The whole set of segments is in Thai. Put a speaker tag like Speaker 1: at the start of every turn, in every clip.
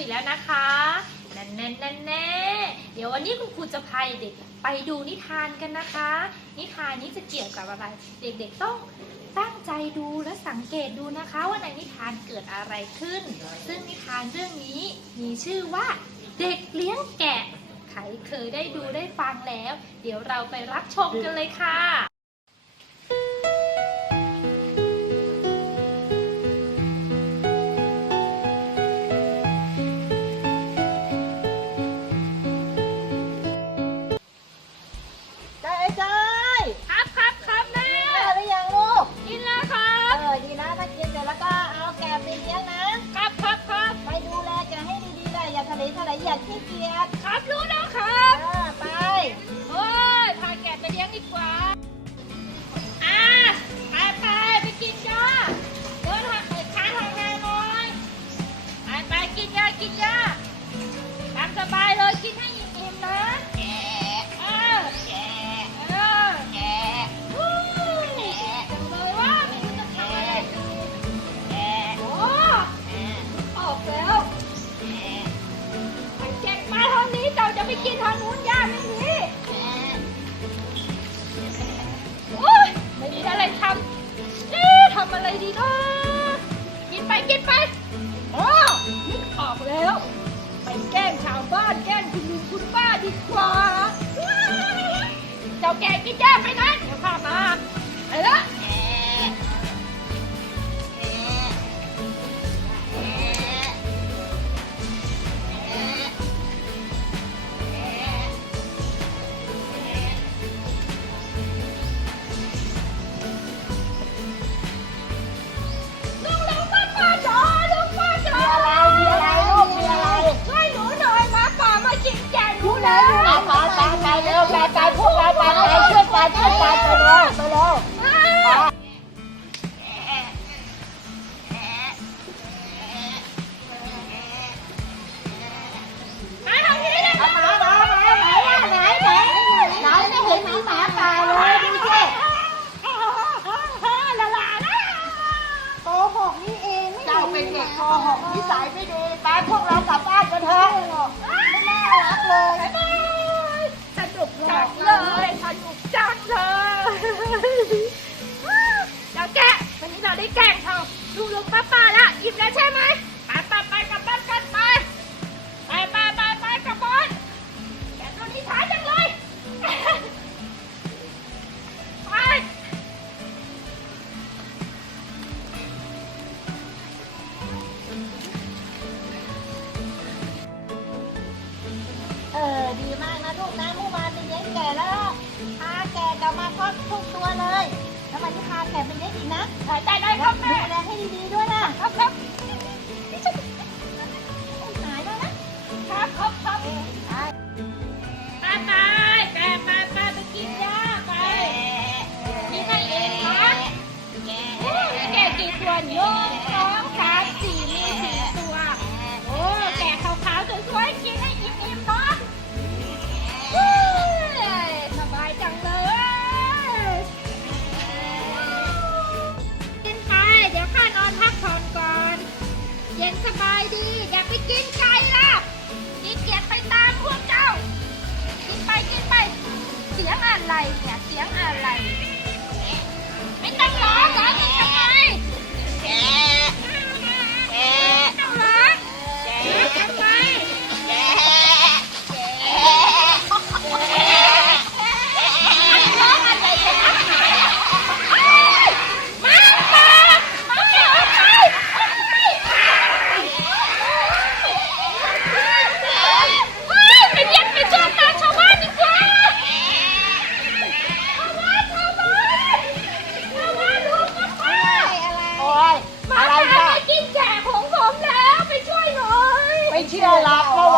Speaker 1: อีกแล้วนะคะแน่นแน่แน่แน่เดี๋ยววันนี้คุณครูจะพาเด็กไปดูนิทานกันนะคะ นิทานนี้จะเกี่ยวกับอะไร เด็กๆต้องตั้งใจดูและสังเกตดูนะคะว่าในนิทานเกิดอะไรขึ้น ซึ่งนิทานเรื่องนี้มีชื่อว่า เด็กเลี้ยงแกะ ใครเคยได้ดูได้ฟังแล้ว เดี๋ยวเราไปรับชมกันเลยค่ะ
Speaker 2: นะอย่าทะเลทลายอย่าขี้เกียจ
Speaker 1: ครับรู้แล้วครั
Speaker 2: เออไป
Speaker 1: โอ้ยพาแกะไปเลี้ยงดีกว่า อะ ไปไปไปกินยาเดินทางไปค้างทางนานหน่อยไปไปกินยากินยาตามสบายเลยกินให้อิ่มๆนะ ไปกินไปอ๋อนึกออกแล้ว ไปแกล้งชาวบ้านแกล้งคุณลุงคุณป้าดีกว่า เจ้าแก่กินแย่ไปนะเดี๋ยวข้ามาไปละ
Speaker 2: พวกเราไปไปช่วยกันช่วยกันไปเร็วไปเร็วไป
Speaker 1: มา เลย
Speaker 2: เจ้า
Speaker 1: แกะวันนี้เราได้แกงเขาลุงลุงป้าป้าละอิ่มแล้วใช่ไหมไปไปไปกลับบ้านกันไปไปไปไปไปกลับบ้านแกตัวนี้ช้าจังเลยไป
Speaker 2: เออดีมากนะลูกนะมื่ แก่แล้วพาแก่กลับมาครบทุกตัวเลยแล้วมันนี้พาแก่ไปเลี้ยงอีกนะ
Speaker 1: ได้ได้ได้ครับแม่
Speaker 2: ดูแลให้ดีๆด้วยนะครับ
Speaker 1: ครับ
Speaker 2: หายแล้วนะครับ
Speaker 1: ครับ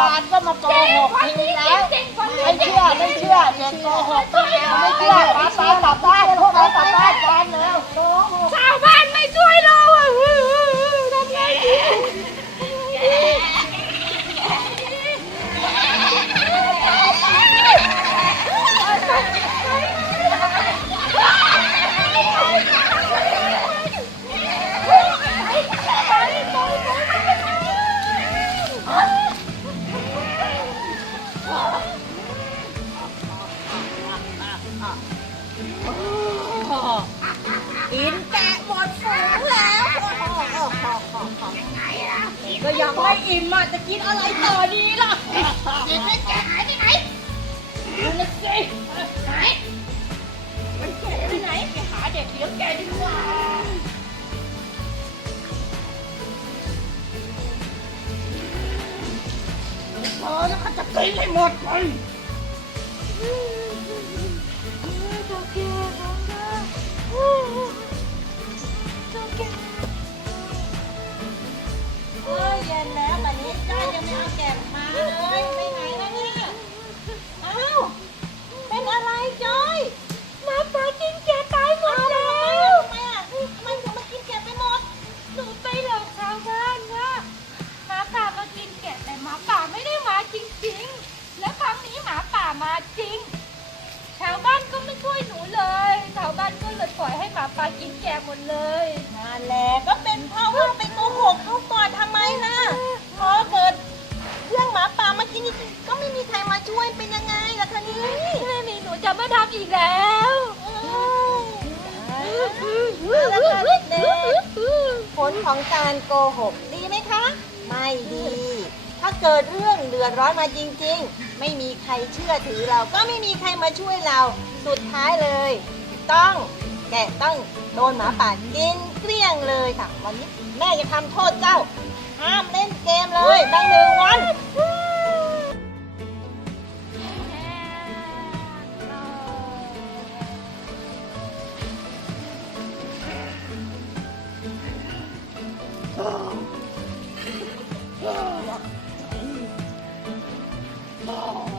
Speaker 1: วานก็มา
Speaker 2: โก
Speaker 1: ห
Speaker 2: กทีแล้วไม่เชื่อไม่เชื่อเด็กโกหกไม่เอาไม่เชื่อมาตามกลับบ้านพวกเรากลับบ้านกันเร็ว กิ
Speaker 1: น
Speaker 3: แกะหมดฝูงแล้วก็ยังไม่อิ่มอะจะกินอะไรต่อดีล่ะ
Speaker 1: กินไม่แกะหายไปไหนดูนะสิไหนมันแกะไปไหนไปหาเด็กเลี้ยงแกดีกว่า
Speaker 2: เออแล้วเขาจะกินให้หมดไป
Speaker 3: เช่
Speaker 1: วยหนูเลยชาวบ้านก็เลยปล่อยให้หมาป่ากินแกะหมดเลย
Speaker 3: นั่นแหละก็เป็นเพราะว่าไปโกหกเขาก่อนทำไมล่ะพอเกิดเรื่องหมาป่ามากินจริงๆก็ไม่มีใครมาช่วยเป็นยังไงล่ะคะนี่
Speaker 1: ไม่มีหนูจะไม่ทำอีกแล้ว
Speaker 3: แล้วค่ะเด็กๆผลของการโกหกดีไหมคะ ไม่ดีถ้า เกิดเรื่องเดือดร้อนมาจริง ๆ ไม่มีใครเชื่อถือเราก็ไม่มีใครมาช่วยเราสุดท้ายเลย ต้องแกะต้องโดนหมาป่ากินเกลี้ยงเลยค่ะ วันนี้แม่จะทำโทษเจ้า ห้ามเล่นเกมเลยในหนึ่งวัน
Speaker 2: Oh.